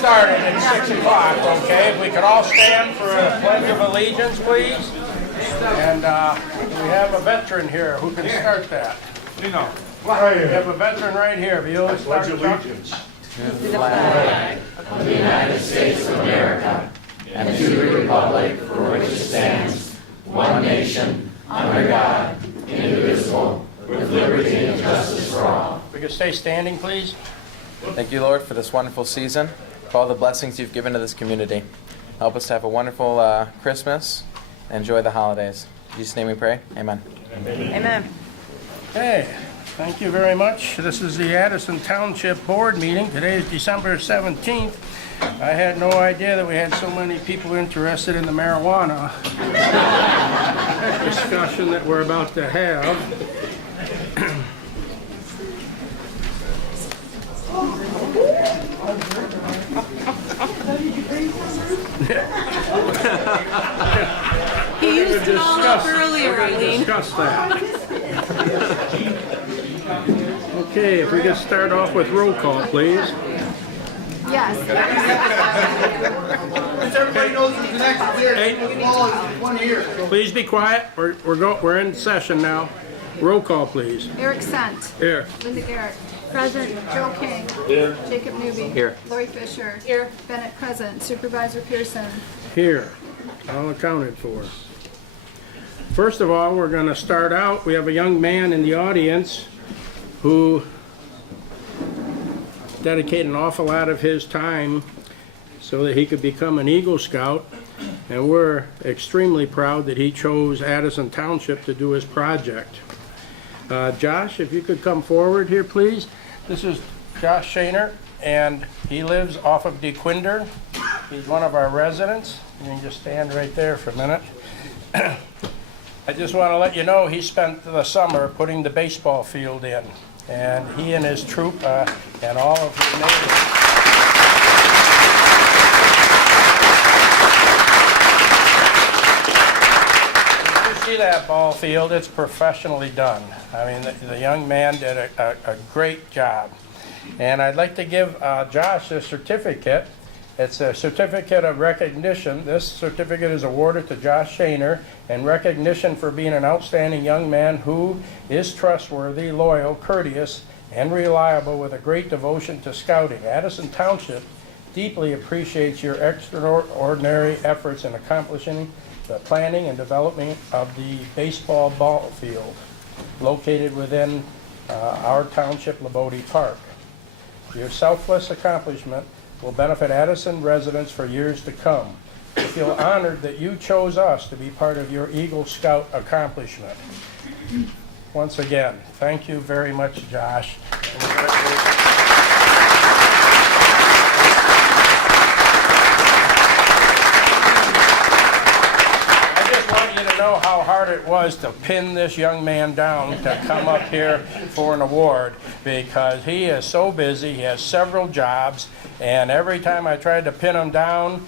started at 6 o'clock, okay? If we could all stand for a pledge of allegiance, please. And we have a veteran here who can start that. We have a veteran right here. If you'll start allegiance. To the flag of the United States of America and to the republic for which it stands, one nation, under God, indivisible, with liberty and justice for all. We could stay standing, please. Thank you, Lord, for this wonderful season, for all the blessings you've given to this community. Help us to have a wonderful Christmas and enjoy the holidays. In Jesus' name we pray. Amen. Amen. Hey, thank you very much. This is the Addison Township Board meeting. Today is December 17th. I had no idea that we had so many people interested in the marijuana discussion that we're about to have. He used it all up earlier, Eileen. Discuss that. Okay, if we could start off with roll call, please. Yes. Everybody knows the connection there. 20 years. Please be quiet. We're in session now. Roll call, please. Eric Sant. Here. Linda Garrett. Present. Joe King. Here. Jacob Newby. Here. Lori Fisher. Here. Bennett present. Supervisor Pearson. Here. All accounted for. First of all, we're going to start out. We have a young man in the audience who dedicated an awful lot of his time so that he could become an Eagle Scout, and we're extremely proud that he chose Addison Township to do his project. Josh, if you could come forward here, please. This is Josh Shaner, and he lives off of DeQuinder. He's one of our residents. You can just stand right there for a minute. I just want to let you know he spent the summer putting the baseball field in, and he and his troop and all of his neighbors. See that ball field, it's professionally done. I mean, the young man did a great job. And I'd like to give Josh a certificate. It's a certificate of recognition. This certificate is awarded to Josh Shaner in recognition for being an outstanding young man who is trustworthy, loyal, courteous, and reliable with a great devotion to scouting. Addison Township deeply appreciates your extraordinary efforts in accomplishing the planning and development of the baseball ball field located within our township, Labode Park. Your selfless accomplishment will benefit Addison residents for years to come. I feel honored that you chose us to be part of your Eagle Scout accomplishment. Once again, thank you very much, Josh. Know how hard it was to pin this young man down to come up here for an award, because he is so busy. He has several jobs, and every time I tried to pin him down,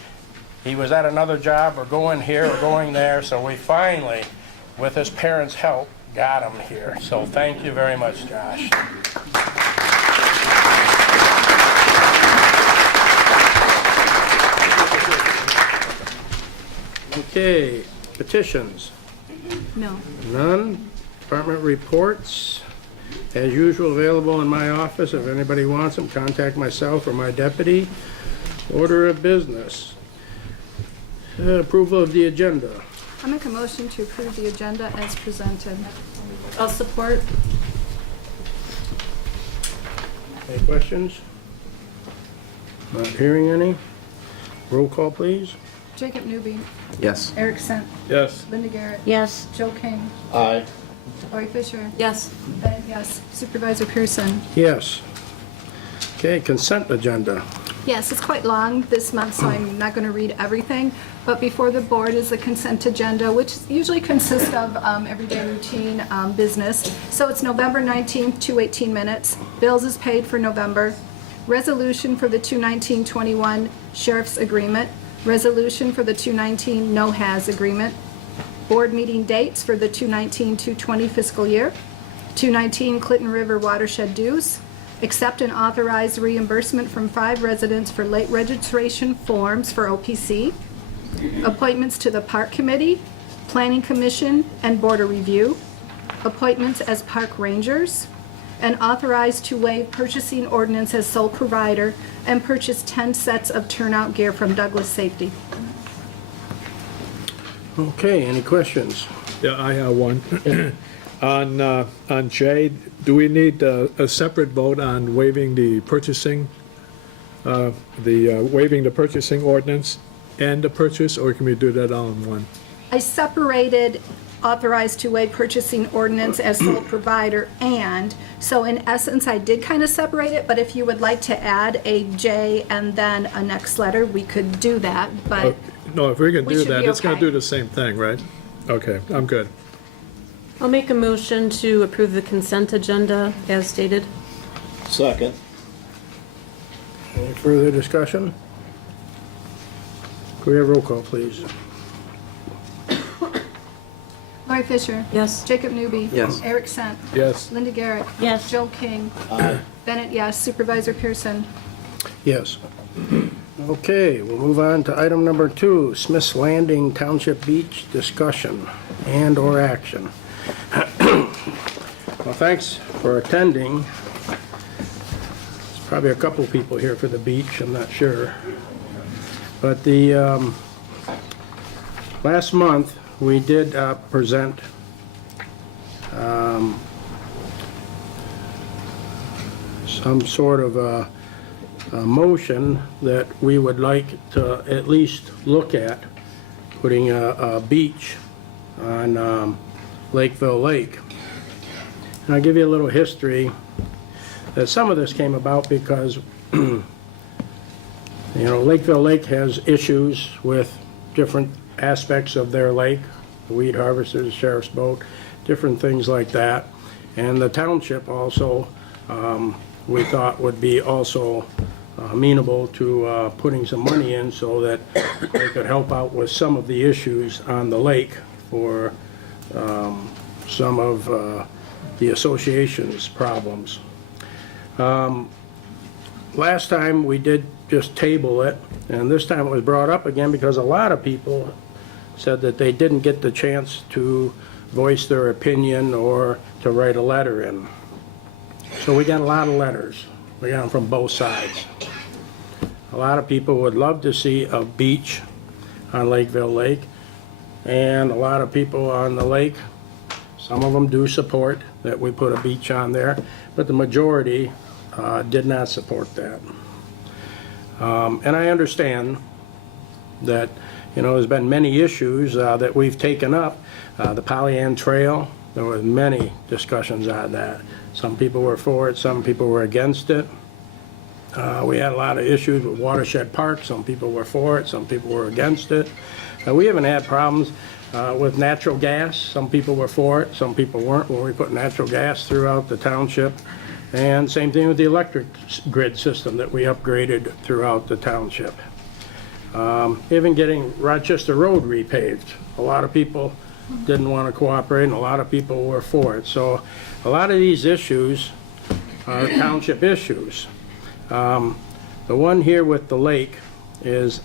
he was at another job or going here or going there. So we finally, with his parents' help, got him here. So thank you very much, Josh. Okay. Petitions? No. None. Department reports, as usual, available in my office. If anybody wants them, contact myself or my deputy. Order of business. Approval of the agenda. I make a motion to approve the agenda as presented. I'll support. Any questions? Not hearing any. Roll call, please. Jacob Newby. Yes. Eric Sant. Yes. Linda Garrett. Yes. Joe King. Aye. Lori Fisher. Yes. Bennett, yes. Supervisor Pearson. Yes. Okay, consent agenda. Yes, it's quite long this month, so I'm not going to read everything. But before the board is the consent agenda, which usually consists of everyday routine business. So it's November 19th, 2:18 minutes. Bills is paid for November. Resolution for the 2/19/21 Sheriff's Agreement. Resolution for the 2/19 No-Haz Agreement. Board meeting dates for the 2/19-2/20 fiscal year. 2/19 Clinton River watershed dues. accept and authorize reimbursement from 5 residents for late registration forms for OPC, appointments to the Park Committee, Planning Commission, and Board of Review, appointments as park rangers, and authorize to waive purchasing ordinance as sole provider and purchase 10 sets of turnout gear from Douglas Safety. Okay, any questions? Yeah, I have one. On J, do we need a separate vote on waiving the purchasing, waiving the purchasing ordinance and the purchase, or can we do that all in one? I separated authorized to waive purchasing ordinance as sole provider and, so in essence, I did kind of separate it, but if you would like to add a J and then a next letter, we could do that, but No, if we can We do should that, be it's gonna okay. do the same thing, right? Okay, I'm good. I'll make a motion to approve the consent agenda as stated. Second. Any further discussion? Could we have roll call, please? Lori Fisher. Yes. Jacob Newby. Yes. Eric Sant. Yes. Linda Garrett. Yes. Joe King. Bennett, yes. Supervisor Pearson. Yes. Okay, we'll move on to item number 2, Smith's Landing Township Beach discussion and/or action. Well, thanks for attending. There's probably a couple people here for the beach, I'm not sure. But the, last month, we did present some sort of a motion that we would like to at least look at putting a beach on Lakeville Lake. And I'll give you a little history. That some of this came about because, you know, Lakeville Lake has issues with different aspects of their lake, the weed harvesters, the sheriff's boat, different things like that. And the township also, we thought would be also amenable to putting some money in so that they could help out with some of the issues on the lake for some of the association's problems. Last time we did just table it, and this time it was brought up again because a lot of people said that they didn't get the chance to voice their opinion or to write a letter in. So we got a lot of letters. We got them from both sides. A lot of people would love to see a beach on Lakeville Lake, and a lot of people on the lake, some of them do support that we put a beach on there, but the majority did not support that. And I understand that, you know, there's been many issues that we've taken up. The Pollyant Trail, there were many discussions on that. Some people were for it, some people were against it. We had a lot of issues with Watershed Park. Some people were for it, some people were against it. We haven't had problems with natural gas. Some people were for it, some people weren't when we put natural gas throughout the township. And same thing with the electric grid system that we upgraded throughout the township. Even getting Rochester Road repaved. A lot of people didn't want to cooperate and a lot of people were for it. So a lot of these issues are township issues. The one here with the lake is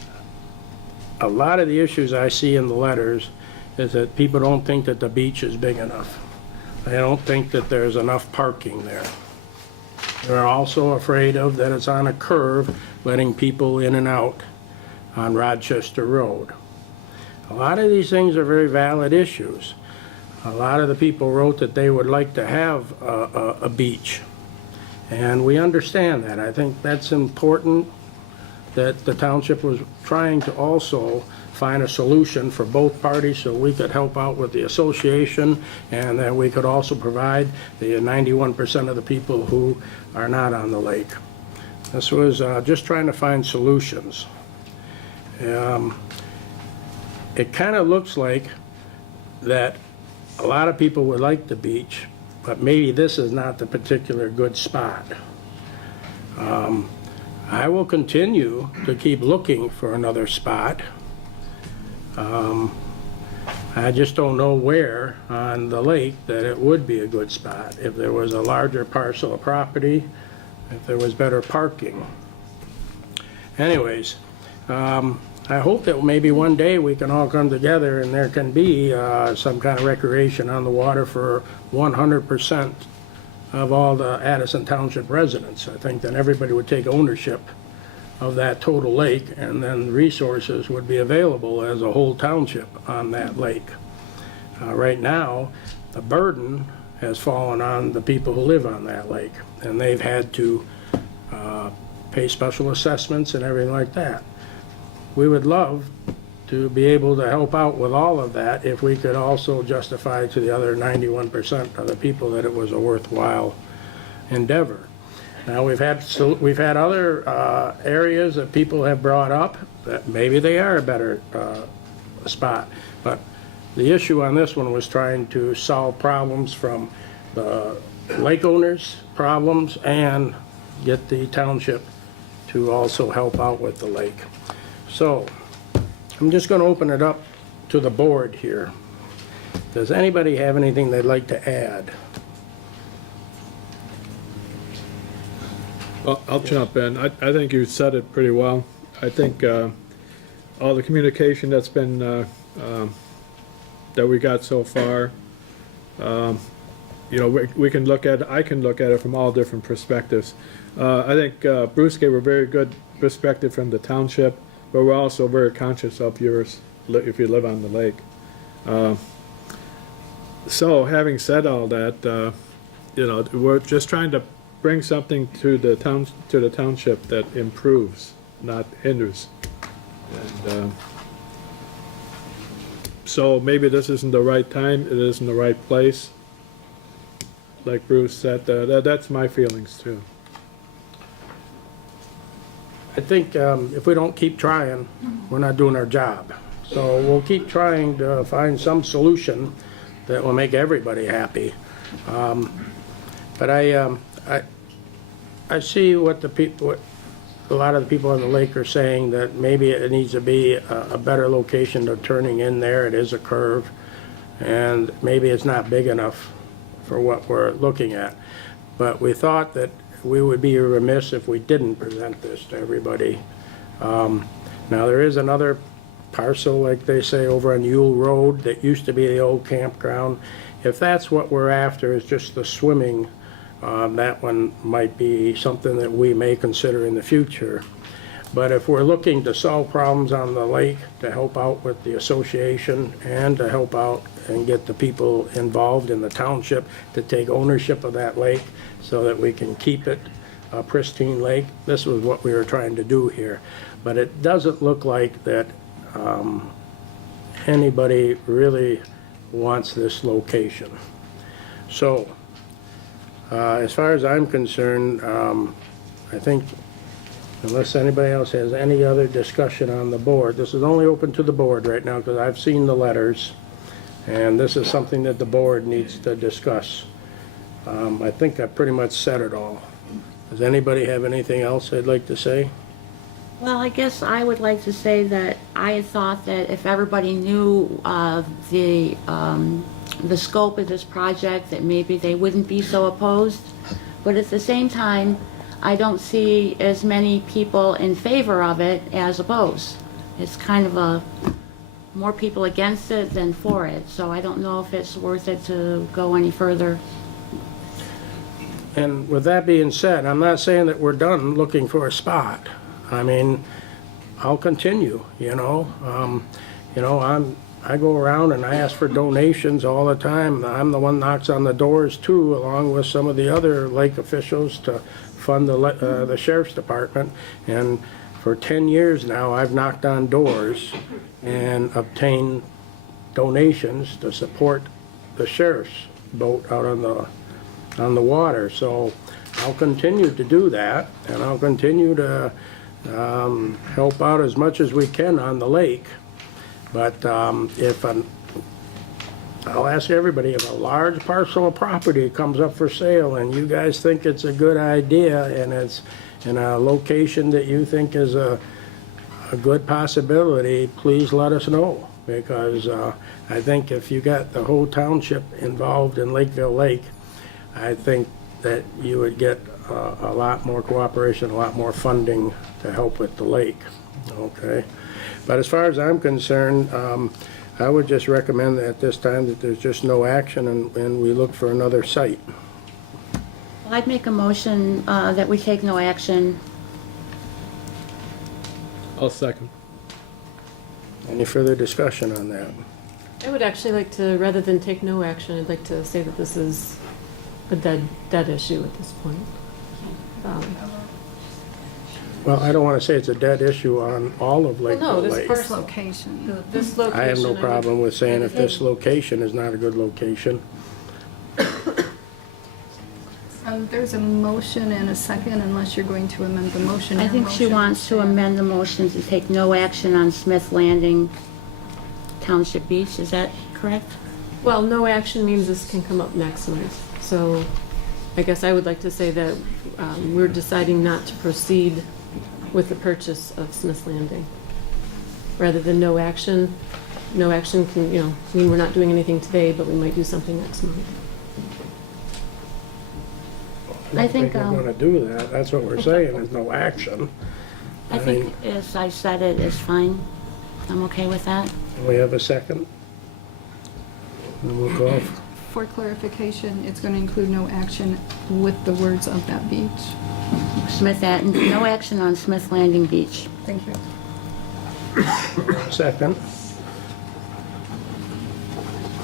a lot of the issues I see in the letters is that people don't think that the beach is big enough. They don't think that there's enough parking there. They're also afraid of that it's on a curve, letting people in and out on Rochester Road. A lot of these things are very valid issues. A lot of the people wrote that they would like to have a beach. And we understand that. I think that's important, that the township was trying to also find a solution for both parties so we could help out with the association and that we could also provide the 91% of the people who are not on the lake. This was just trying to find solutions. It kind of looks like that a lot of people would like the beach, but maybe this is not the particular good spot. I will continue to keep looking for another spot. I just don't know where on the lake that it would be a good spot. If there was a larger parcel of property if there was better parking. Anyways, I hope that maybe one day we can all come together and there can be some kind of recreation on the water for 100% of all the Addison Township residents. I think then everybody would take ownership of that total lake, and then resources would be available as a whole township on that lake. Right now, the burden has fallen on the people who live on that lake, and they've had to pay special assessments and everything like that. We would love to be able to help out with all of that if we could also justify to the other 91% of the people that it was a worthwhile endeavor. Now, we've had other areas that people have brought up that maybe they are a better spot, but the issue on this one was trying to solve problems from the lake owners' problems and get the township to also help out with the lake. So, I'm just going to open it up to the board here. Does anybody have anything they'd like to add? Well, I'll jump in. I think you said it pretty well. I think all the communication that's been, that we got so far, you know, we can look at, I can look at it from all different perspectives. I think Bruce gave a very good perspective from the township, but we're also very conscious of yours if you live on the lake. So having said all that, you know, we're just trying to bring something to the township that improves, not hinders. And so maybe this isn't the right time, it isn't the right place. Like Bruce said, that's my feelings too. I think if we don't keep trying, we're not doing our job. So we'll keep trying to find some solution that will make everybody happy. But I see what a lot of the people on the lake are saying, that maybe it needs to be a better location to turning in there. It is a curve, and maybe it's not big enough for what we're looking at. But we thought that we would be remiss if we didn't present this to everybody. Now, there is another parcel, like they say, over on Yule Road that used to be the old campground. If that's what we're after, is just the swimming, that one might be something that we may consider in the future. But if we're looking to solve problems on the lake, to help out with the association and to help out and get the people involved in the township to take ownership of that lake so that we can keep it a pristine lake, this was what we were trying to do here. But it doesn't look like that anybody really wants this location. So, as far as I'm concerned, I think unless anybody else has any other discussion on the board, this is only open to the board right now because I've seen the letters, and this is something that the board needs to discuss. I think I pretty much said it all. Does anybody have anything else they'd like to say? Well, I guess I would like to say that I thought that if everybody knew the scope of this project, that maybe they wouldn't be so opposed. But at the same time, I don't see as many people in favor of it as opposed. It's kind of more people against it than for it. So I don't know if it's worth it to go any further. And with that being said, I'm not saying that we're done looking for a spot. I mean, I'll continue, you know. I go around and I ask for donations all the time. I'm the one knocks on the doors too, along with some of the other lake officials, to fund the sheriff's department. And for 10 years now, I've knocked on doors and obtained donations to support the sheriff's boat out on the water. So I'll continue to do that, and I'll continue to help out as much as we can on the lake. But I'll ask everybody, if a large parcel of property comes up for sale and you guys think it's a good idea and it's in a location that you think is a good possibility, please let us know. Because I think if you got the whole township involved in Lakeville Lake, I think that you would get a lot more cooperation, a lot more funding to help with the lake, okay? But as far as I'm concerned, I would just recommend at this time that there's just no action and we look for another site. Well, I'd make a motion that we take no action. I'll second. Any further discussion on that? I would actually like to, rather than take no action, I'd like to say that this is a dead issue at this point. Well, I don't want to say it's a dead issue on all of Lake Well, no, this Lake. This location. This location. I have no would- problem with saying if this location is not a good location. There's a motion and a second, unless you're going to amend the motion. I Your think she motion wants to stands. amend the motion to take no action on Smith Landing Township Beach. Is that correct? Well, no action means this can come up next month. So I guess I would like to say that we're deciding not to proceed with the purchase of Smith's Landing. Rather than no action can, mean we're not doing anything today, but we might do something next month. I think, we're going to do that. That's what we're saying, there's no action. I think, as I said, it is fine. I'm okay with that. We have a second? And we'll go off. For clarification, it's going to include no action with the words of that beach. No action on Smith Landing Beach. Thank you. Second.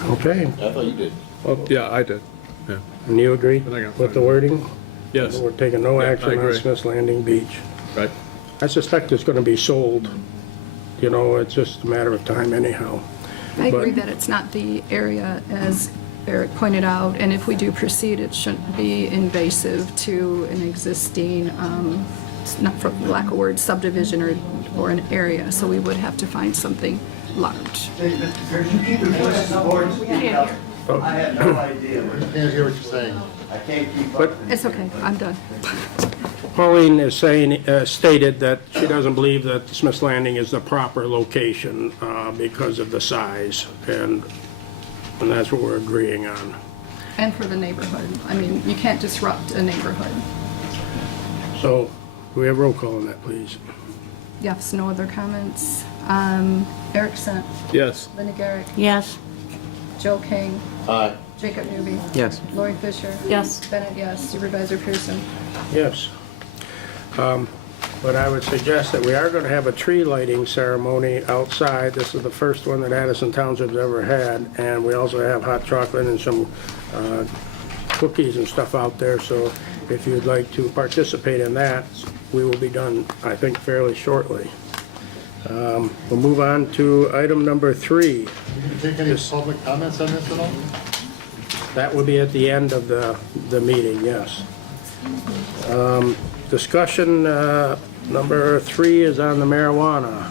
Okay, I thought you did. Well, yeah, I did. Yeah. and you agree I think I'm with the fine. wording? Yes, We're taking no Yeah, I action on agree. Smith's Landing Beach. right. I suspect it's going to be sold. It's just a matter of time anyhow. I agree But- that it's not the area, as Eric pointed out, and if we do proceed, it shouldn't be invasive to an existing, not for lack of words, subdivision or an area, so we would have to find something large. Hey, Mr. Pierce, you keep your voice to the board. I have no idea. I can't hear what you're saying. I can't keep up. It's okay, I'm done. Pauline is stated that she doesn't believe that Smith's Landing is the proper location because of the size, and that's what we're agreeing on. And for the neighborhood. I mean, you can't disrupt a neighborhood. So, we have roll call on that, please. Yes, no other comments? Eric Sant, Yes. Linda Garrett, Yes. Joe King, Aye. Jacob Newby, Yes. Lori Fisher. Yes. Bennett, yes. Supervisor Pearson. Yes. But I would suggest that we are going to have a tree lighting ceremony outside. This is the first one that Addison Township's ever had, and we also have hot chocolate and some cookies and stuff out there, so if you'd like to participate in that, we will be done, I think, fairly shortly. We'll move on to item number 3. Did you take any public comments on this at all? That will be at the end of the meeting, yes. Discussion number 3 is on the marijuana.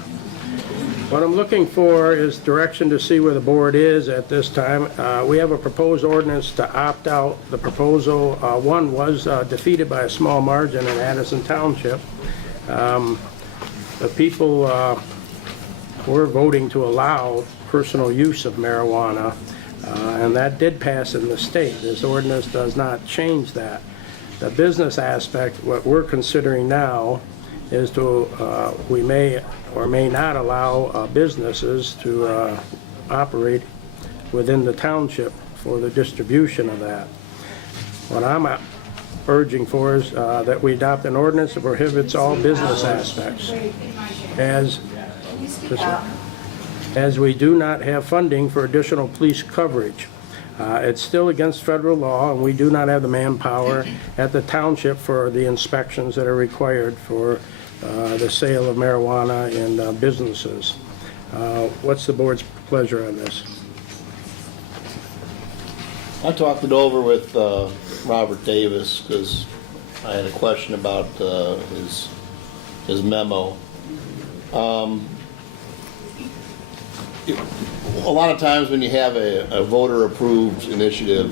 What I'm looking for is direction to see where the board is at this time. We have a proposed ordinance to opt out. The proposal, one was defeated by a small margin in Addison Township. The people were voting to allow personal use of marijuana, and that did pass in the state. This ordinance does not change that. The business aspect, what we're considering now, is to, we may or may not allow businesses to operate within the township for the distribution of that. What I'm urging for is that we adopt an ordinance that prohibits all business aspects, as we do not have funding for additional police coverage. It's still against federal law, and we do not have the manpower at the township for the inspections that are required for the sale of marijuana in businesses. What's the board's pleasure on this? I talked it over with Robert Davis because I had a question about his memo. A lot of times when you have a voter-approved initiative,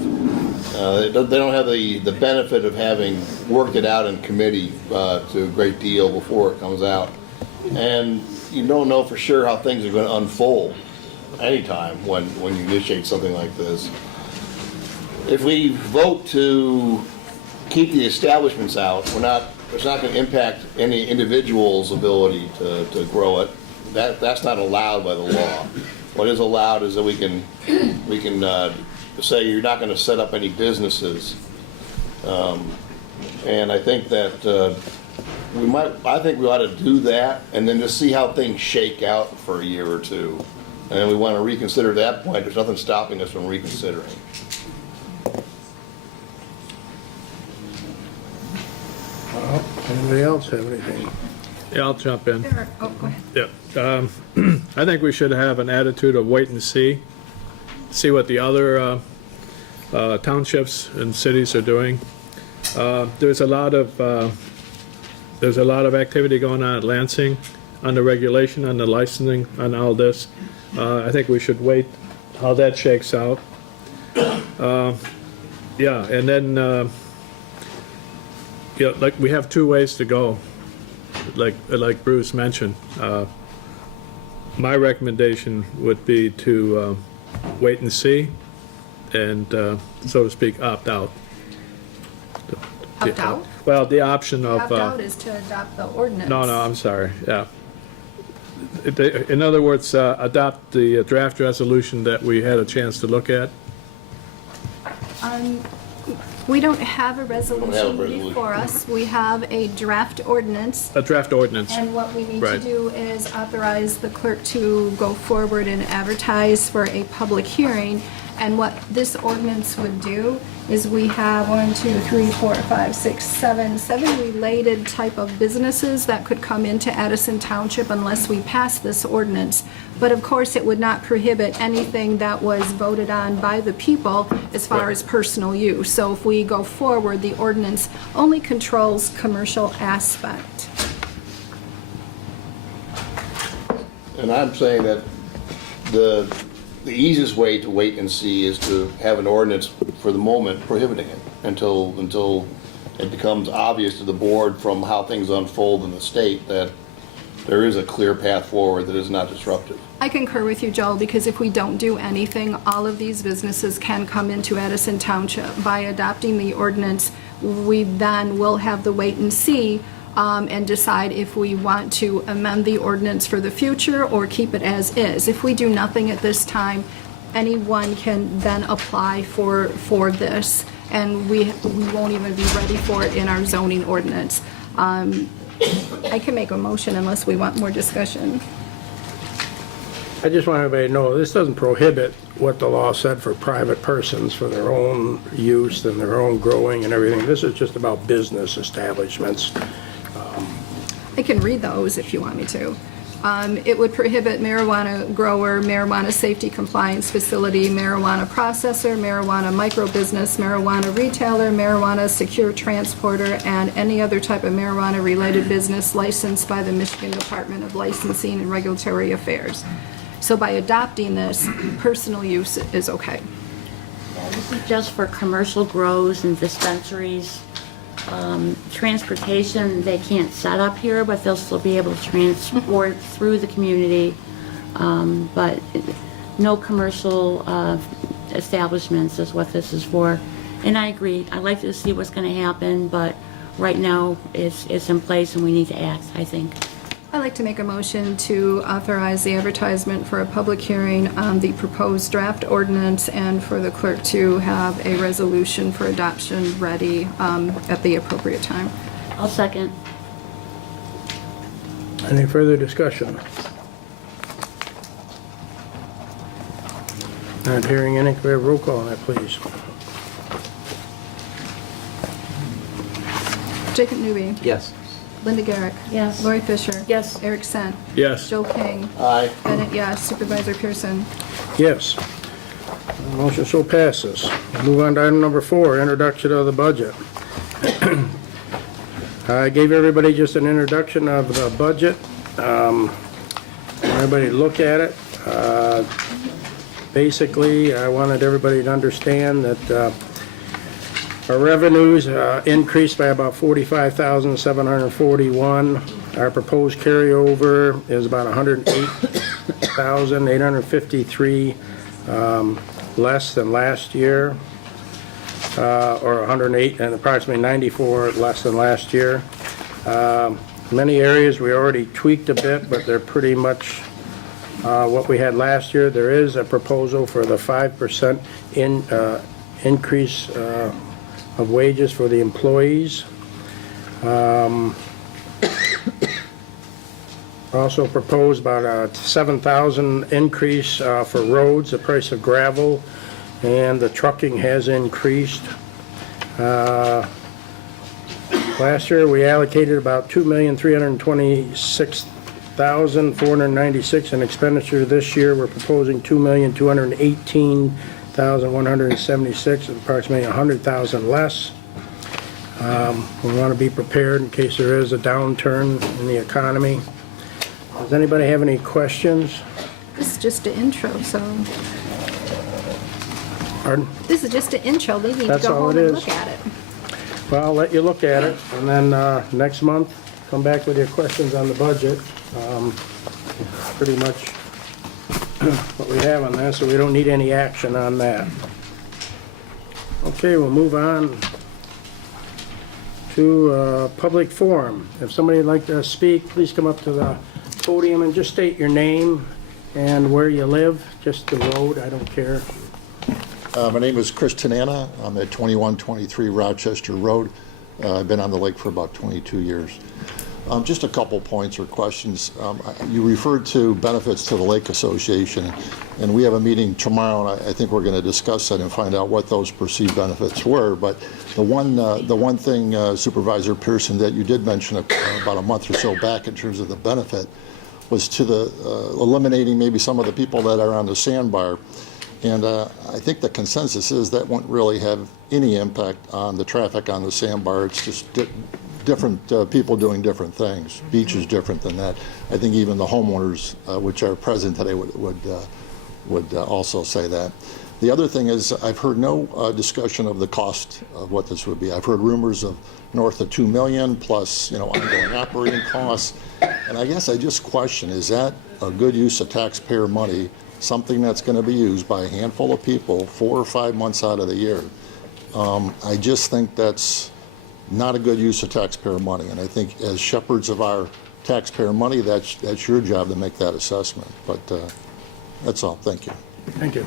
they don't have the benefit of having worked it out in committee to a great deal before it comes out. And you don't know for sure how things are going to unfold anytime when you initiate something like this. If we vote to keep the establishments out. It's not going to impact any individual's ability to grow it. That's not allowed by the law. What is allowed is that we can say you're not going to set up any businesses. And I think that I think we ought to do that and then just see how things shake out for a year or two. And then we want to reconsider at that point. There's nothing stopping us from reconsidering. Anybody else have anything? Yeah, I'll jump in. There, oh, go ahead. Yeah, I think we should have an attitude of wait and see what the other townships and cities are doing. There's a lot of activity going on at Lansing on the regulation, on the licensing, on all this. I think we should wait how that shakes out. Yeah, and then like we have two ways to go. Like Bruce mentioned, my recommendation would be to wait and see, and so to speak, opt out. Opt out? Well, the option of Opt out is to adopt the ordinance. no, I'm sorry. Yeah. In other words, adopt the draft resolution that we had a chance to look at. We don't have a We don't have resolution a resolution. before us. We have a draft ordinance. A draft ordinance. And what we need to Right. do is authorize the clerk to go forward and advertise for a public hearing. And what this ordinance would do is we have 7 related type of businesses that could come into Addison Township unless we pass this ordinance. But of course, it would not prohibit anything that was voted on by the people as far as personal use. So if we go forward, the ordinance only controls commercial aspect. And I'm saying that the easiest way to wait and see is to have an ordinance for the moment prohibiting it until it becomes obvious to the board from how things unfold in the state that there is a clear path forward that is not disruptive. I concur with you, Joel, because if we don't do anything, all of these businesses can come into Addison Township. By adopting the ordinance, we then will have the wait and see and decide if we want to amend the ordinance for the future or keep it as is. If we do nothing at this time, anyone can then apply for this, and we won't even be ready for it in our zoning ordinance. I can make a motion unless we want more discussion. I just want everybody to know, this doesn't prohibit what the law said for private persons for their own use and their own growing and everything. This is just about business establishments. I can read those if you want me to. It would prohibit marijuana grower, marijuana safety compliance facility, marijuana processor, marijuana micro-business, marijuana retailer, marijuana secure transporter, and any other type of marijuana-related business licensed by the Michigan Department of Licensing and Regulatory Affairs. So by adopting this, personal use is okay. This is just for commercial grows and dispensaries. Transportation, they can't set up here, but they'll still be able to transport through the community. But no commercial establishments is what this is for. And I agree, I'd like to see what's going to happen, but right now it's in place and we need to act, I think. I'd like to make a motion to authorize the advertisement for a public hearing on the proposed draft ordinance and for the clerk to have a resolution for adoption ready at the appropriate time. I'll second. Any further discussion? Not hearing any, can we have roll call on that, please? Jacob Newby. Yes. Linda Garrick. Yes. Lori Fisher. Yes. Eric Sent. Yes. Joe King. Aye. Bennett, yes. Supervisor Pearson. Yes. Motion so passes. Move on to item number 4, introduction of the budget. I gave everybody just an introduction of the budget. Everybody look at it. Basically, I wanted everybody to understand that our revenues increased by about $45,741. Our proposed carryover is about $108,853 less than last year. or 108, and approximately 94 less than last year. Many areas we already tweaked a bit, but they're pretty much what we had last year. There is a proposal for the 5% increase of wages for the employees. Also proposed about a $7,000 increase for roads, the price of gravel, and the trucking has increased. Last year, we allocated about $2,326,496 in expenditure. This year, we're proposing $2,218,176, approximately $100,000 less. We want to be prepared in case there is a downturn in the economy. Does anybody have any questions? This is just an intro, so, Pardon? this is just an intro. They need to That's go all home it and is. look at it. Well, I'll let you look at it, and then next month, come back with your questions on the budget. Pretty much what we have on that, so we don't need any action on that. Okay, we'll move on to public forum. If somebody would like to speak, please come up to the podium and just state your name and where you live, just the road, I don't care. My name is Chris Tanana. I'm at 2123 Rochester Road. I've been on the lake for about 22 years. Just a couple points or questions. You referred to benefits to the Lake Association, and we have a meeting tomorrow, and I think we're going to discuss that and find out what those perceived benefits were. But the one thing, Supervisor Pearson, that you did mention about a month or so back in terms of the benefit was to the eliminating maybe some of the people that are on the sandbar. And I think the consensus is that won't really have any impact on the traffic on the sandbar. It's just different people doing different things. Beach is different than that. I think even the homeowners, which are present today, would also say that. The other thing is I've heard no discussion of the cost of what this would be. I've heard rumors of north of $2 million plus, ongoing operating costs. And I guess I just question, is that a good use of taxpayer money, something that's going to be used by a handful of people 4 or 5 months out of the year? I just think that's not a good use of taxpayer money. And I think as shepherds of our taxpayer money, that's your job to make that assessment. But that's all. Thank you. Thank you.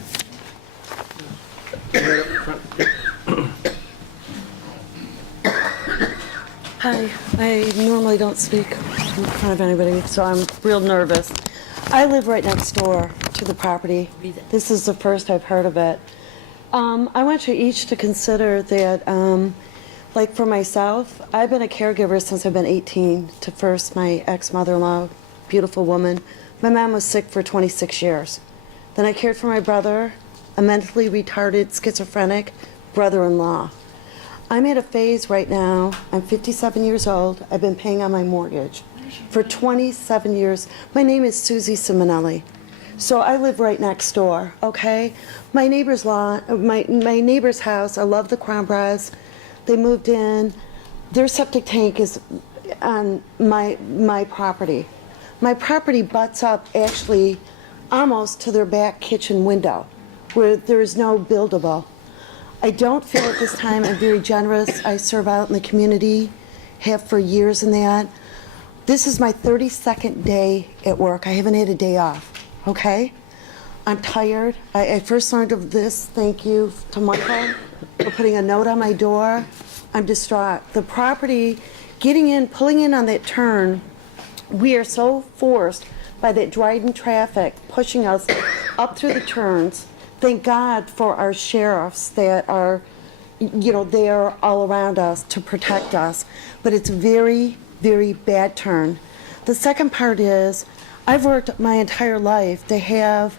Hi, I normally don't speak in front of anybody, so I'm real nervous. I live right next door to the property. This is the first I've heard of it. I want you each to consider that, like for myself, I've been a caregiver since I've been 18 to first my ex-mother-in-law, beautiful woman. My mom was sick for 26 years. Then I cared for my brother, a mentally retarded, schizophrenic brother-in-law. I'm at a phase right now, I'm 57 years old, I've been paying on my mortgage for 27 years. My name is Susie Simonelli. So I live right next door, okay? My neighbor's lawn, my neighbor's house, I love the Crown Bras. They moved in, their septic tank is on my property. My property butts up actually almost to their back kitchen window where there is no buildable. I don't feel at this time I'm very generous. I serve out in the community, have for years in that. This is my 32nd day at work. I haven't had a day off, okay? I'm tired. I first learned of this, thank you to Michael for putting a note on my door. I'm distraught. The property, getting in, pulling in on that turn, we are so forced by that Dryden traffic pushing us up through the turns. Thank God for our sheriffs that are, they are all around us to protect us. But it's a very, very bad turn. The second part is, I've worked my entire life to have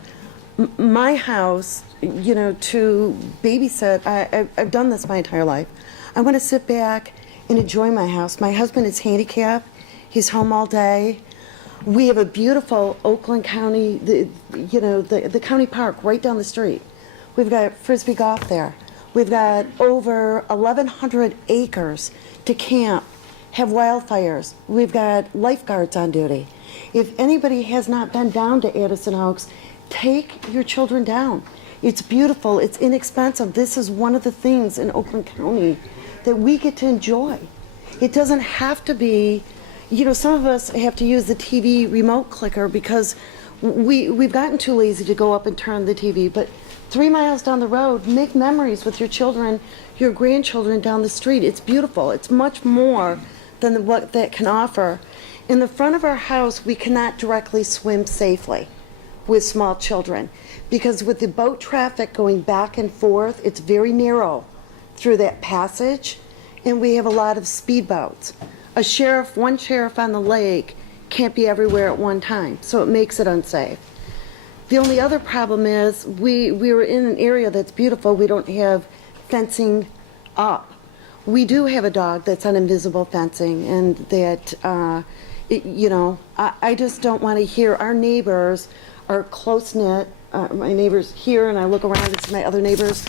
my house, to babysit. I've done this my entire life. I want to sit back and enjoy my house. My husband is handicapped. He's home all day. We have a beautiful Oakland County, the county park right down the street. We've got Frisbee golf there. We've got over 1,100 acres to camp, have wildfires. We've got lifeguards on duty. If anybody has not been down to Addison Oaks, take your children down. It's beautiful, it's inexpensive. This is one of the things in Oakland County that we get to enjoy. It doesn't have to be, you know, some of us have to use the TV remote clicker because we've gotten too lazy to go up and turn the TV, but 3 miles down the road, make memories with your children, your grandchildren down the street. It's beautiful. It's much more than what that can offer. In the front of our house, we cannot directly swim safely with small children because with the boat traffic going back and forth, it's very narrow through that passage, and we have a lot of speedboats. One sheriff on the lake can't be everywhere at one time, so it makes it unsafe. The only other problem is we were in an area that's beautiful. We don't have fencing up. We do have a dog that's on invisible fencing, and that, you know, I just don't want to hear our neighbors are close-knit. My neighbors here, and I look around and see my other neighbors.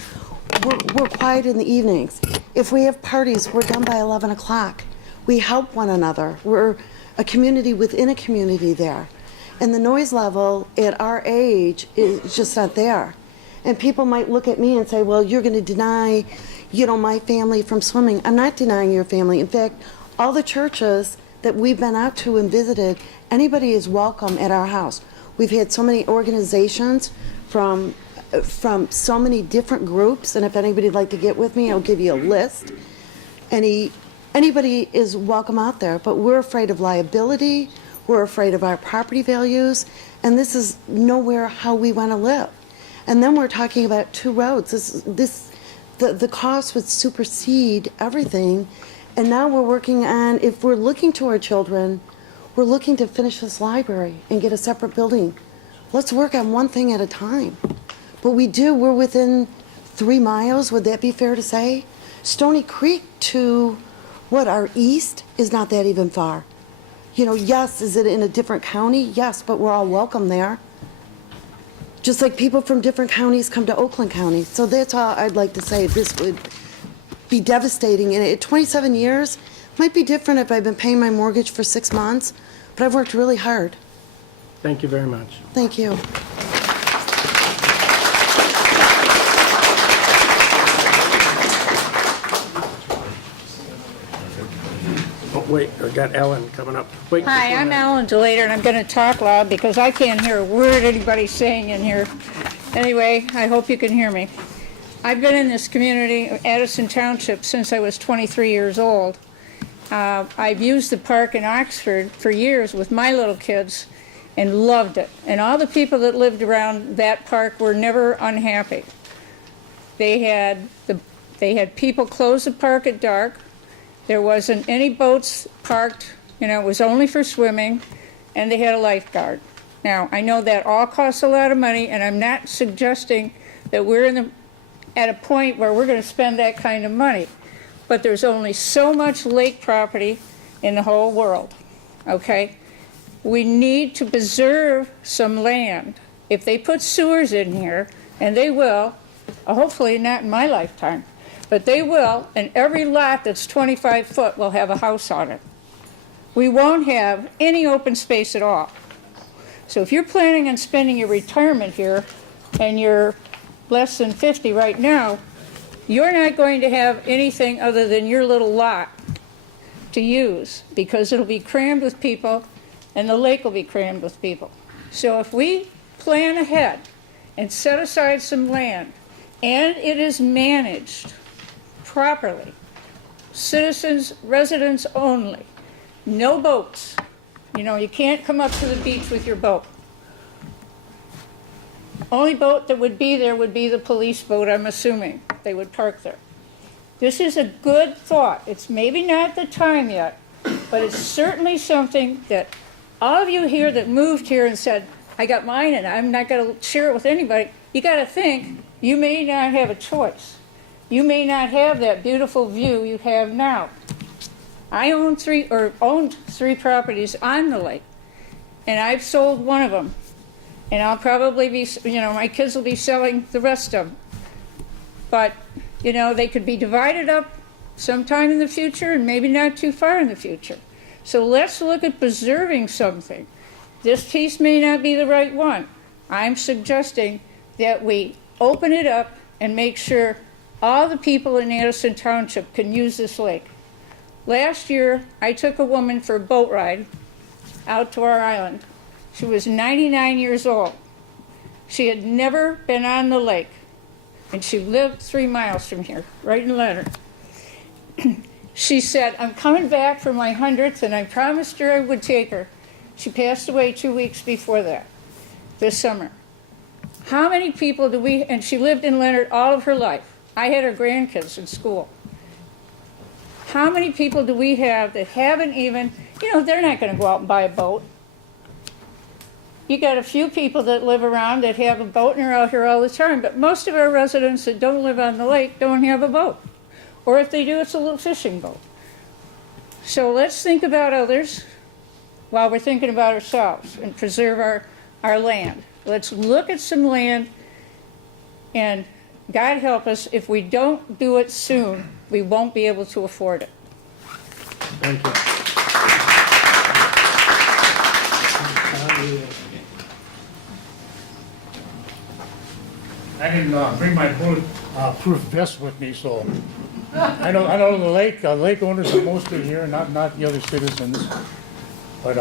We're quiet in the evenings. If we have parties, we're done by 11 o'clock. We help one another. We're a community within a community there. And the noise level at our age is just not there. And people might look at me and say, well, you're going to deny, you know, my family from swimming. I'm not denying your family. In fact, all the churches that we've been out to and visited, anybody is welcome at our house. We've had so many organizations from so many different groups, and if anybody'd like to get with me, I'll give you a list. Anybody is welcome out there, but we're afraid of liability, we're afraid of our property values, and this is nowhere how we want to live. And then we're talking about 2 roads. The cost would supersede everything, and now we're working on, if we're looking to our children, we're looking to finish this library and get a separate building. Let's work on one thing at a time. But we're within 3 miles, would that be fair to say? Stony Creek to our east is not that even far. You know, yes, is it in a different county? Yes, but we're all welcome there. Just like people from different counties come to Oakland County. So that's all I'd like to say. This would be devastating. And at 27 years, might be different if I've been paying my mortgage for 6 months, but I've worked really hard. Thank you very much. Thank you. Oh, wait, I got Ellen coming up. Wait. Hi, I'm Alan Delater, and I'm going to talk loud because I can't hear a word anybody's saying in here. Anyway, I hope you can hear me. I've been in this community, Addison Township, since I was 23 years old. I've used the park in Oxford for years with my little kids and loved it. And all the people that lived around that park were never unhappy. They had people close the park at dark. There wasn't any boats parked, you know, it was only for swimming, and they had a lifeguard. Now, I know that all costs a lot of money, and I'm not suggesting that we're at a point where we're going to spend that kind of money. But there's only so much lake property in the whole world, okay? We need to preserve some land. If they put sewers in here, and they will, hopefully not in my lifetime, but they will, and every lot that's 25 foot will have a house on it. We won't have any open space at all. So if you're planning on spending your retirement here, and you're less than 50 right now, you're not going to have anything other than your little lot to use, because it'll be crammed with people, and the lake will be crammed with people. So if we plan ahead and set aside some land, and it is managed properly, citizens, residents only, no boats. You know, you can't come up to the beach with your boat. Only boat that would be there would be the police boat, I'm assuming. They would park there. This is a good thought. It's maybe not the time yet, but it's certainly something that all of you here that moved here and said, I got mine and I'm not going to share it with anybody, you got to think you may not have a choice. You may not have that beautiful view you have now. I owned three properties on the lake, and I've sold one of them. And I'll probably be, you know, my kids will be selling the rest of them. But, you know, they could be divided up sometime in the future and maybe not too far in the future. So let's look at preserving something. This piece may not be the right one. I'm suggesting that we open it up and make sure all the people in Addison Township can use this lake. Last year, I took a woman for a boat ride out to our island. She was 99 years old. She had never been on the lake, and she lived 3 miles from here, right in Leonard. She said, I'm coming back for my 100th, and I promised her I would take her. She passed away 2 weeks before that, this summer. How many people do we, and she lived in Leonard all of her life. I had her grandkids in school. How many people do we have that haven't even, they're not going to go out and buy a boat. You got a few people that live around that have a boat and are out here all the time, but most of our residents that don't live on the lake don't have a boat. Or if they do, it's a little fishing boat. So let's think about others while we're thinking about ourselves and preserve our land. Let's look at some land, and God help us, if we don't do it soon, we won't be able to afford it. Thank you. I didn't bring my bulletproof vest with me, so I know the lake owners are mostly here, not the other citizens. But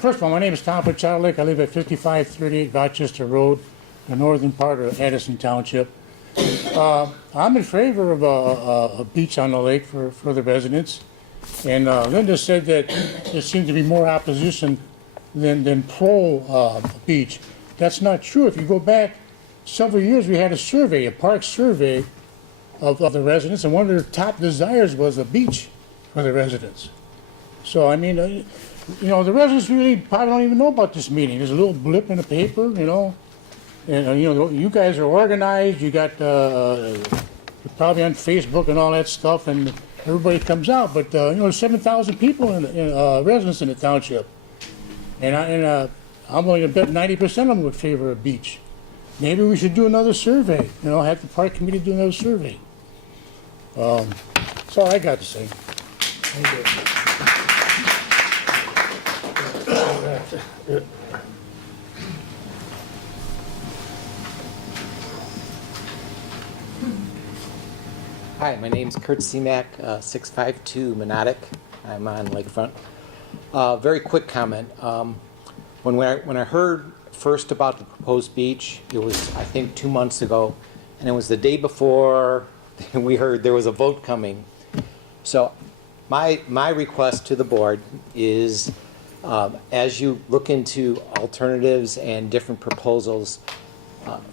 first of all, my name is Tom Pachalik. I live at 5538 Rochester Road, the northern part of Addison Township. I'm in favor of a beach on the lake for the residents. And Linda said that there seemed to be more opposition than pro beach. That's not true. If you go back several years, we had a park survey of the residents, and one of their top desires was a beach for the residents. So, I mean, the residents really probably don't even know about this meeting. There's a little blip in the paper, and, you guys are organized. You got, you're probably on Facebook and all that stuff, and everybody comes out. But, there's 7,000 people residents in the township. And I'm willing to bet 90% of them would favor a beach. Maybe we should do another survey, have the park committee do another survey. That's all I got to say. Thank you. Hi, my name's Kurt Seamak, 652 Monadic. I'm on Lakefront. Very quick comment. When I heard first about the proposed beach, it was, I think, 2 months ago, and it was the day before we heard there was a vote coming. So my request to the board is, as you look into alternatives and different proposals,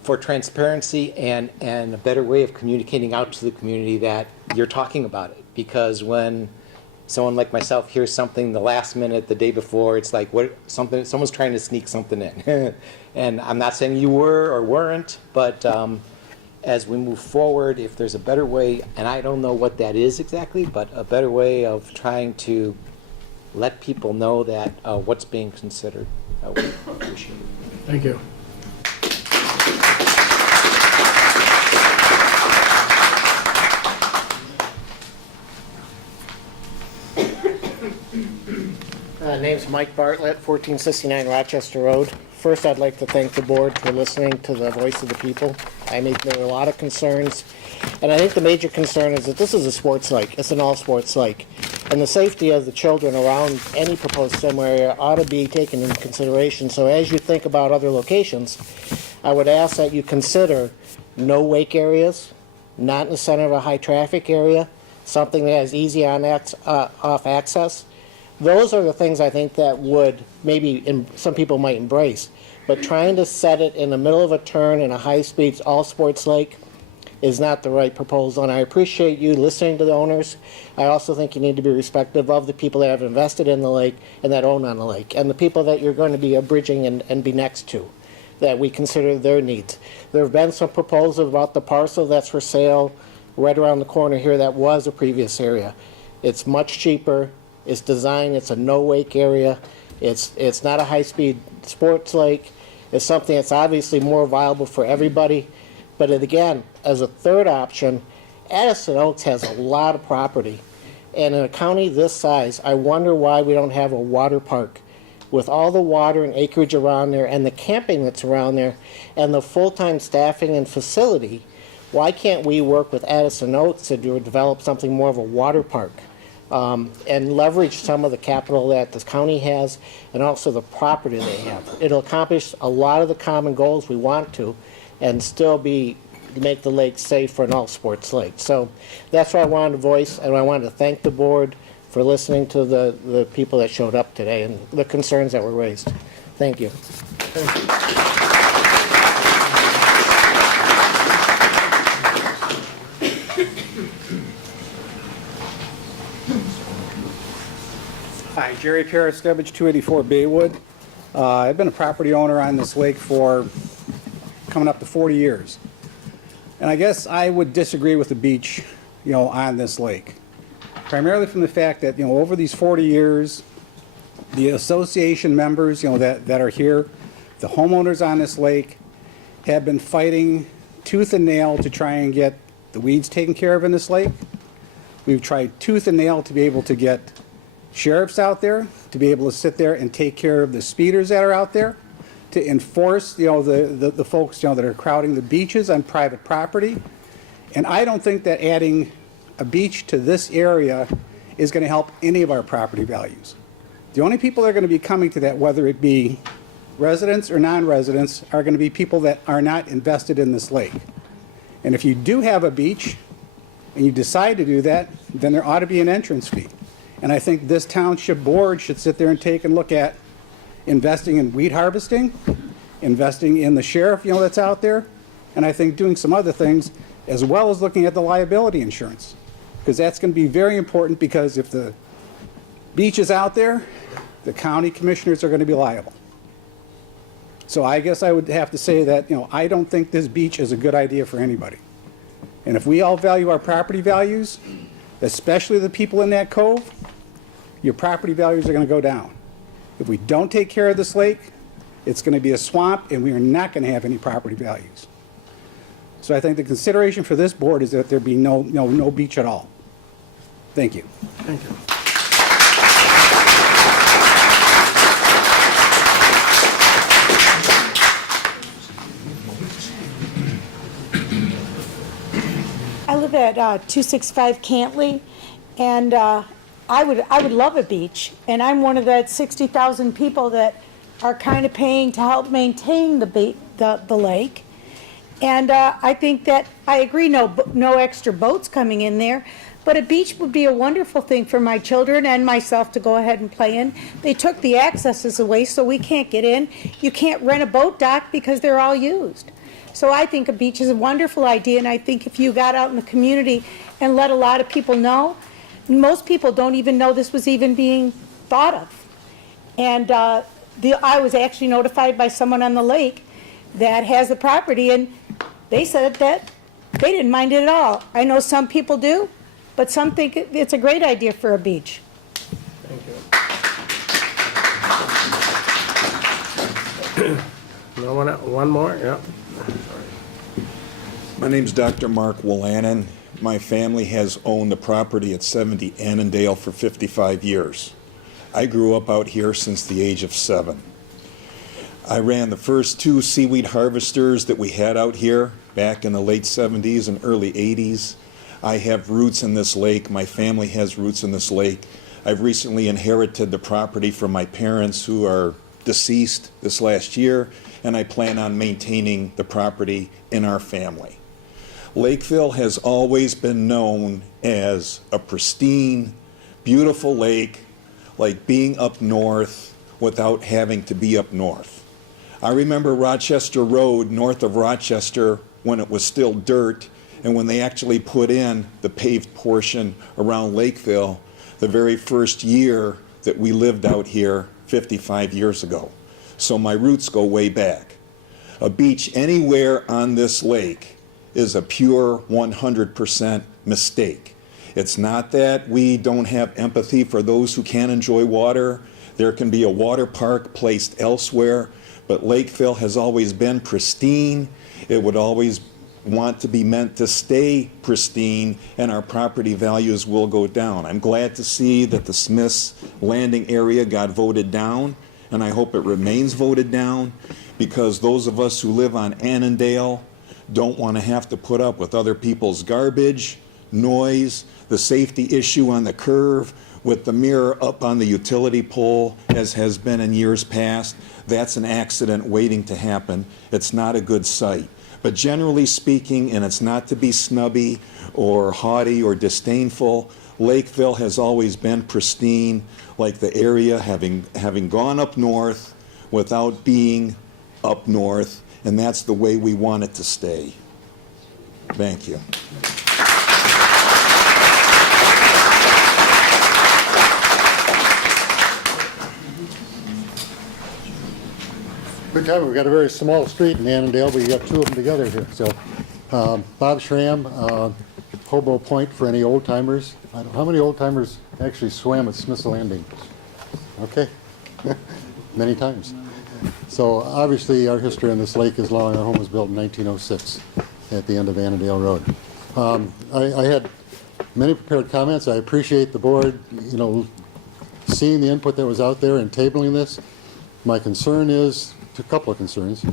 for transparency and a better way of communicating out to the community that you're talking about it. Because when someone like myself hears something the last minute, the day before, it's like someone's trying to sneak something in. And I'm not saying you were or weren't, but as we move forward, if there's a better way, and I don't know what that is exactly, but a better way of trying to let people know that what's being considered, I would appreciate it. Thank you. Name's Mike Bartlett, 1469 Rochester Road. First, I'd like to thank the board for listening to the voice of the people. I mean, there were a lot of concerns, and I think the major concern is that this is a sports lake. It's an all-sports lake, and the safety of the children around any proposed swim area ought to be taken into consideration. So as you think about other locations, I would ask that you consider no wake areas, not in the center of a high-traffic area, something that has easy on-off access. Those are the things I think that would maybe some people might embrace. But trying to set it in the middle of a turn in a high-speed all-sports lake is not the right proposal. And I appreciate you listening to the owners. I also think you need to be respectful of the people that have invested in the lake and that own on the lake, and the people that you're going to be bridging and be next to, that we consider their needs. There have been some proposals about the parcel that's for sale right around the corner here that was a previous area. It's much cheaper. It's designed, it's a no-wake area. It's not a high-speed sports lake. It's something that's obviously more viable for everybody. But again, as a third option, Addison Oaks has a lot of property. And in a county this size, I wonder why we don't have a water park with all the water and acreage around there and the camping that's around there and the full-time staffing and facility, why can't we work with Addison Oaks to develop something more of a water park? And leverage some of the capital that the county has and also the property they have. It'll accomplish a lot of the common goals we want to and still make the lake safe for an all-sports lake. So that's what I wanted to voice, and I wanted to thank the board for listening to the people that showed up today and the concerns that were raised. Thank you. Hi, Jerry Parrott, Stubbage, 284 Baywood. I've been a property owner on this lake for coming up to 40 years. And I guess I would disagree with the beach, on this lake. Primarily from the fact that, over these 40 years, the association members, that are here, the homeowners on this lake, have been fighting tooth and nail to try and get the weeds taken care of in this lake. We've tried tooth and nail to be able to get sheriffs out there, to be able to sit there and take care of the speeders that are out there, to enforce, the folks, that are crowding the beaches on private property. And I don't think that adding a beach to this area is going to help any of our property values. The only people that are going to be coming to that, whether it be residents or non-residents, are going to be people that are not invested in this lake. And if you do have a beach and you decide to do that, then there ought to be an entrance fee. And I think this township board should sit there and take a look at investing in weed harvesting, investing in the sheriff, that's out there, and I think doing some other things, as well as looking at the liability insurance. Because that's going to be very important, because if the beach is out there, the county commissioners are going to be liable. So I guess I would have to say that, I don't think this beach is a good idea for anybody. And if we all value our property values, especially the people in that cove, your property values are going to go down. If we don't take care of this lake, it's going to be a swamp, and we are not going to have any property values. So I think the consideration for this board is that there be no beach at all. Thank you. Thank you. I live at 265 Cantley, and I would love a beach, and I'm one of that 60,000 people that are kind of paying to help maintain the lake. And I think that, I agree, no extra boats coming in there, but a beach would be a wonderful thing for my children and myself to go ahead and play in. They took the accesses away, so we can't get in. You can't rent a boat dock because they're all used. So I think a beach is a wonderful idea, and I think if you got out in the community and let a lot of people know, most people don't even know this was even being thought of. And I was actually notified by someone on the lake that has the property, and they said that they didn't mind it at all. I know some people do, but some think it's a great idea for a beach. Thank you. No one more? Yeah. My name's Dr. Mark Willanen. My family has owned the property at 70 Annandale for 55 years. I grew up out here since the age of 7. I ran the first 2 seaweed harvesters that we had out here back in the late 70s and early 80s. I have roots in this lake. My family has roots in this lake. I've recently inherited the property from my parents, who are deceased this last year, and I plan on maintaining the property in our family. Lakeville has always been known as a pristine, beautiful lake, like being up north without having to be up north. I remember Rochester Road north of Rochester when it was still dirt, and when they actually put in the paved portion around Lakeville the very first year that we lived out here 55 years ago. So my roots go way back. A beach anywhere on this lake is a pure 100% mistake. It's not that we don't have empathy for those who can't enjoy water. There can be a water park placed elsewhere, but Lakeville has always been pristine. It would always want to be meant to stay pristine, and our property values will go down. I'm glad to see that the Smith's Landing area got voted down, and I hope it remains voted down, because those of us who live on Annandale don't want to have to put up with other people's garbage, noise, the safety issue on the curve, with the mirror up on the utility pole, as has been in years past. That's an accident waiting to happen. It's not a good sight. But generally speaking, and it's not to be snubby or haughty or disdainful, Lakeville has always been pristine, like the area having gone up north without being up north, and that's the way we want it to stay. Thank you. Good time. We've got a very small street in Annandale, but you got two of them together here. So, Bob Schramm, Hobo Point for any old timers. How many old timers actually swam at Smith's Landing? Okay, many times. So obviously our history on this lake is long. Our home was built in 1906 at the end of Annandale Road. I had many prepared comments. I appreciate the board, seeing the input that was out there and tabling this. My concern is, a couple of concerns.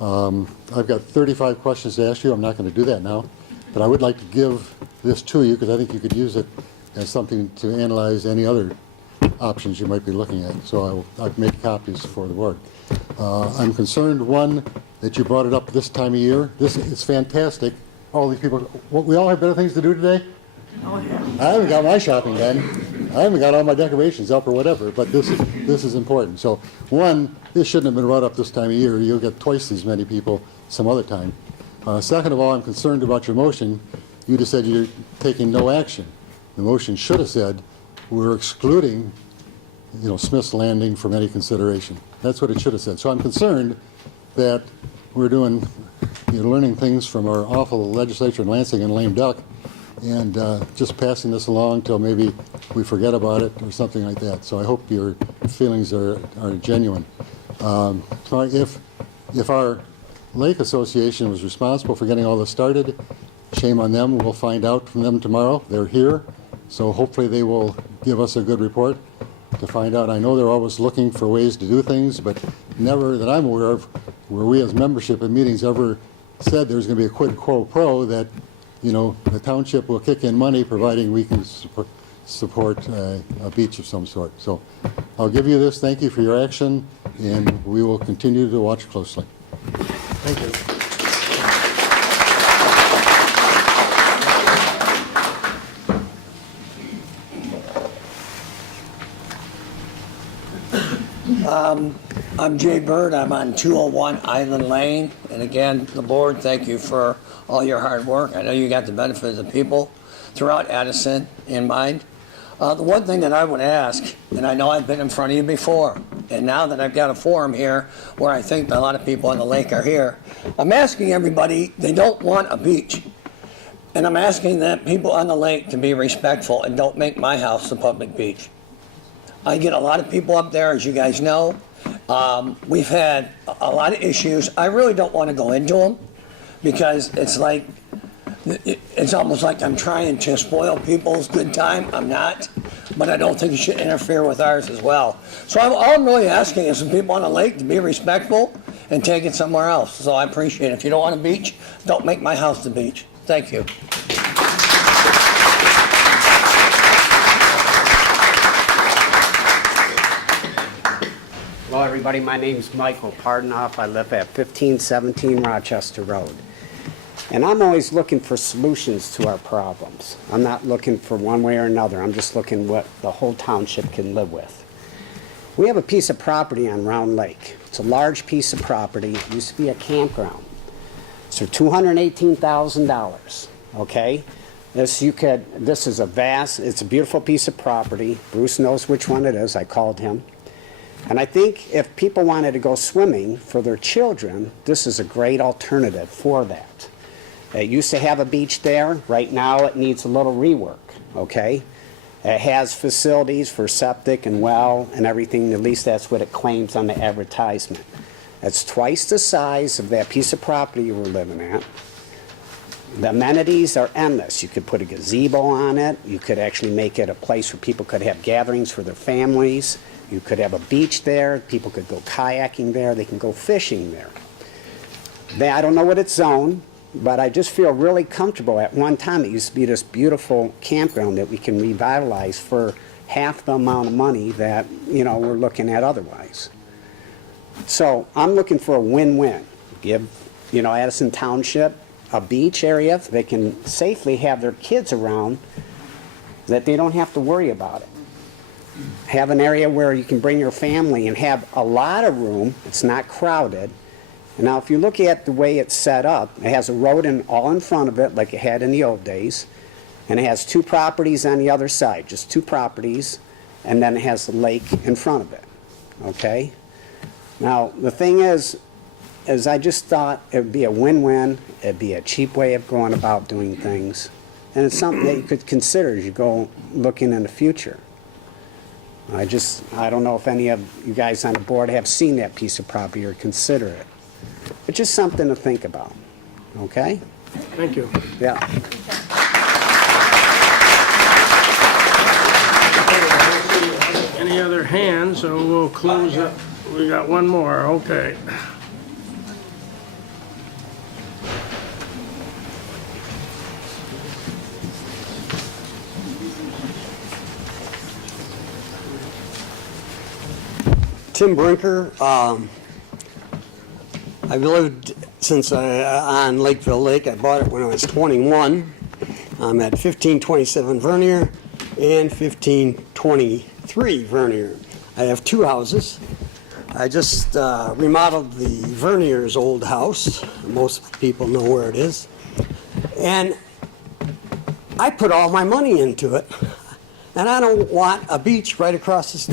I've got 35 questions to ask you. I'm not going to do that now, but I would like to give this to you because I think you could use it as something to analyze any other options you might be looking at. So I've made copies for the board. I'm concerned, one, that you brought it up this time of year. This is fantastic. All these people, we all have better things to do today? Oh, yeah. I haven't got my shopping done. I haven't got all my decorations up or whatever, but this is important. So, one, this shouldn't have been brought up this time of year. You'll get twice as many people some other time. Second of all, I'm concerned about your motion. You just said you're taking no action. The motion should have said we're excluding, Smith's Landing from any consideration. That's what it should have said. So I'm concerned that we're doing, learning things from our awful legislature in Lansing and lame duck, and just passing this along till maybe we forget about it or something like that. So I hope your feelings are genuine. So if our Lake Association was responsible for getting all this started, shame on them. We'll find out from them tomorrow. They're here, so hopefully they will give us a good report to find out. I know they're always looking for ways to do things, but never that I'm aware of where we as membership in meetings ever said there's going to be a quid pro quo that the township will kick in money providing we can support a beach of some sort. So I'll give you this. Thank you for your action, and we will continue to watch closely. Thank you. I'm Jay Bird. I'm on 201 Island Lane. And again, the board, thank you for all your hard work. I know you got the benefit of the people throughout Addison in mind. The one thing that I would ask, and I know I've been in front of you before, and now that I've got a forum here where I think a lot of people on the lake are here, I'm asking everybody, they don't want a beach. And I'm asking that people on the lake to be respectful and don't make my house the public beach. I get a lot of people up there, as you guys know. We've had a lot of issues. I really don't want to go into them because it's almost like I'm trying to spoil people's good time. I'm not, but I don't think you should interfere with ours as well. So all I'm really asking is some people on the lake to be respectful and take it somewhere else. So I appreciate it. If you don't want a beach, don't make my house the beach. Thank you. Hello, everybody. My name's Michael Pardenoff. I live at 1517 Rochester Road. And I'm always looking for solutions to our problems. I'm not looking for one way or another. I'm just looking what the whole township can live with. We have a piece of property on Round Lake. It's a large piece of property. It used to be a campground. It's for $218,000, okay? This is it's a beautiful piece of property. Bruce knows which one it is. I called him. And I think if people wanted to go swimming for their children, this is a great alternative for that. It used to have a beach there. Right now it needs a little rework, okay? It has facilities for septic and well and everything. At least that's what it claims on the advertisement. It's twice the size of that piece of property you were living at. The amenities are endless. You could put a gazebo on it. You could actually make it a place where people could have gatherings for their families. You could have a beach there, people could go kayaking there, they can go fishing there. I don't know what it's zoned, but I just feel really comfortable. At one time, it used to be this beautiful campground that we can revitalize for half the amount of money that, we're looking at otherwise. So I'm looking for a win-win. Give, Addison Township a beach area, they can safely have their kids around, that they don't have to worry about it. Have an area where you can bring your family and have a lot of room, it's not crowded. And now if you look at the way it's set up, it has a road all in front of it like it had in the old days, and it has 2 properties on the other side, just 2 properties, and then it has the lake in front of it, okay? Now the thing is I just thought it would be a win-win, it'd be a cheap way of going about doing things, and it's something that you could consider as you go looking in the future. I don't know if any of you guys on the board have seen that piece of property or consider it. But just something to think about, okay? Thank you. Yeah. Any other hands, so we'll close it. We got one more, okay. Tim Brinker. I've lived since on Lakeville Lake. I bought it when I was 21. I'm at 1527 Vernier and 1523 Vernier. I have 2 houses. I just remodeled the Vernier's old house. Most people know where it is. And I put all my money into it. And I don't want a beach right across this,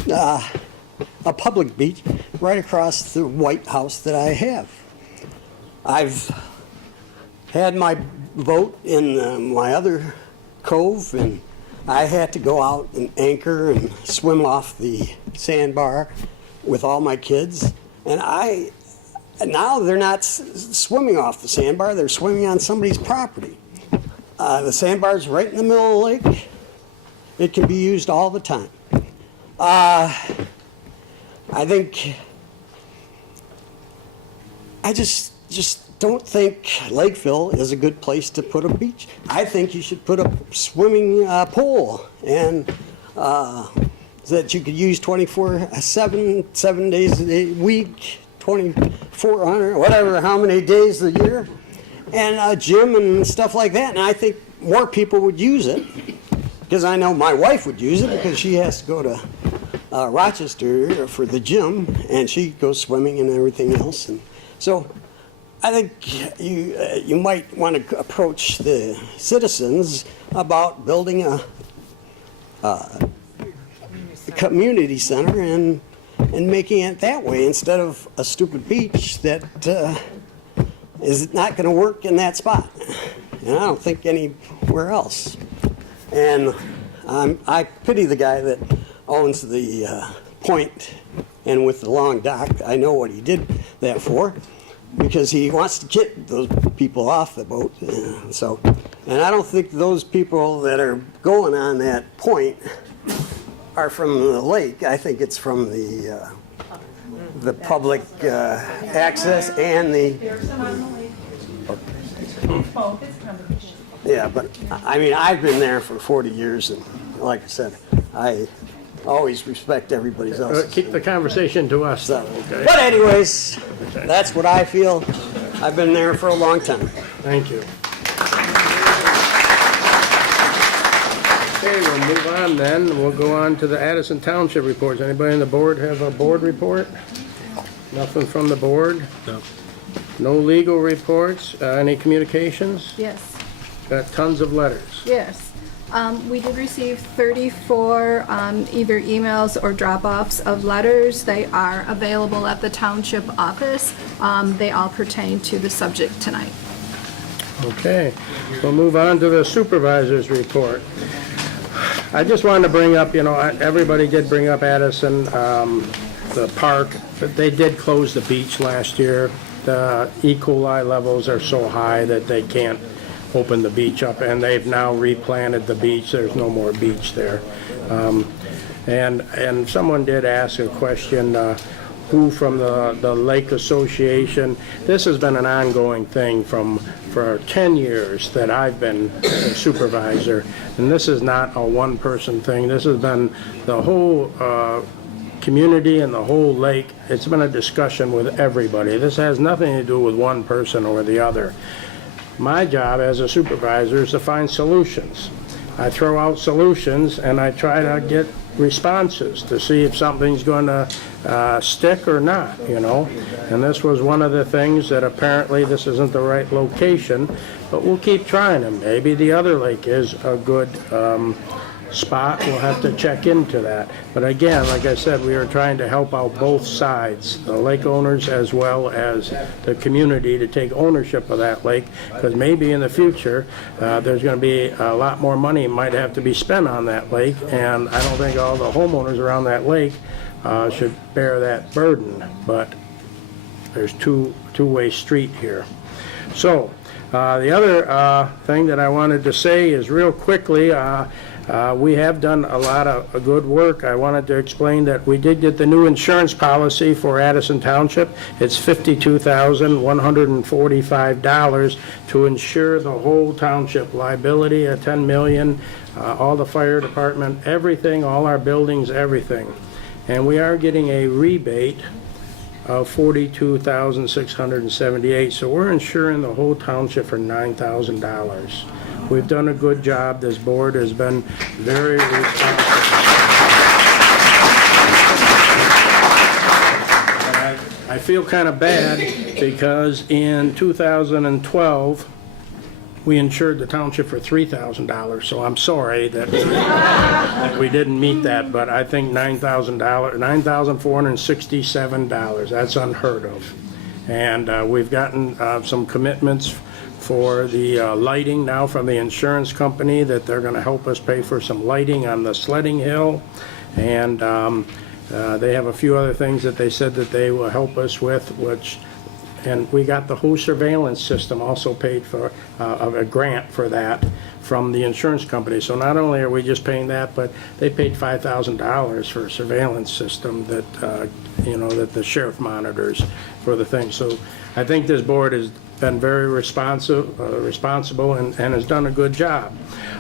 a public beach right across the White House that I have. I've had my boat in my other cove, and I had to go out and anchor and swim off the sandbar with all my kids. And now they're not swimming off the sandbar, they're swimming on somebody's property. The sandbar's right in the middle of the lake. It can be used all the time. I just don't think Lakeville is a good place to put a beach. I think you should put a swimming pool and that you could use 24/7, 7 days a week, 2,400, whatever, how many days a year, and a gym and stuff like that. And I think more people would use it, because I know my wife would use it because she has to go to Rochester for the gym, and she goes swimming and everything else. And so I think you might want to approach the citizens about building a community center and making it that way instead of a stupid beach that is not going to work in that spot. And I don't think anywhere else. And I pity the guy that owns the point and with the long dock. I know what he did that for, because he wants to get those people off the boat. And I don't think those people that are going on that point are from the lake. I think it's from the public access and the. Yeah, but I mean, I've been there for 40 years, and like I said, I always respect everybody else. Keep the conversation to us, though, okay? But anyways, that's what I feel. I've been there for a long time. Thank you. Okay, we'll move on then. We'll go on to the Addison Township reports. Anybody on the board have a board report? Nothing from the board? No. No legal reports? Any communications? Yes. Got tons of letters. Yes. We did receive 34 either emails or drop-offs of letters. They are available at the township office. They all pertain to the subject tonight. Okay, we'll move on to the supervisor's report. I just wanted to bring up, everybody did bring up Addison, the park, but they did close the beach last year. The E. coli levels are so high that they can't opened the beach up, and they've now replanted the beach. There's no more beach there. And someone did ask a question, who from the Lake Association. This has been an ongoing thing for 10 years that I've been a supervisor, and this is not a one-person thing. This has been the whole community and the whole lake. It's been a discussion with everybody. This has nothing to do with one person or the other. My job as a supervisor is to find solutions. I throw out solutions and I try to get responses to see if something's going to stick or not, you know. And this was one of the things that apparently this isn't the right location, but we'll keep trying them. Maybe the other lake is a good spot. We'll have to check into that. But again, like I said, we are trying to help out both sides, the lake owners as well as the community, to take ownership of that lake, because maybe in the future there's going to be a lot more money might have to be spent on that lake, and I don't think all the homeowners around that lake should bear that burden. But there's two-way street here. So the other thing that I wanted to say is real quickly, we have done a lot of good work. I wanted to explain that we did get the new insurance policy for Addison Township. It's $52,145 to insure the whole township, liability at $10 million, all the fire department, everything, all our buildings, everything. And we are getting a rebate of $42,678. So we're insuring the whole township for $9,000. We've done a good job. This board has been very responsible. I feel kind of bad because in 2012, we insured the township for $3,000. So I'm sorry that we didn't meet that, but I think $9,467, that's unheard of. And we've gotten some commitments for the lighting now from the insurance company, that they're going to help us pay for some lighting on the sledding hill. And they have a few other things that they said that they will help us with, and we got the whole surveillance system also paid for, a grant for that from the insurance company. So not only are we just paying that, but they paid $5,000 for a surveillance system that, that the sheriff monitors for the thing. So I think this board has been very responsible and has done a good job.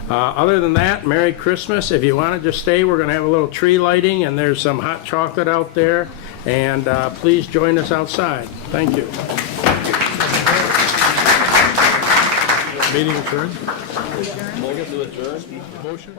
Other than that, Merry Christmas. If you want to just stay, we're going to have a little tree lighting, and there's some hot chocolate out there. And please join us outside. Thank you. Meeting adjourned? Motion to adjourn? Motion?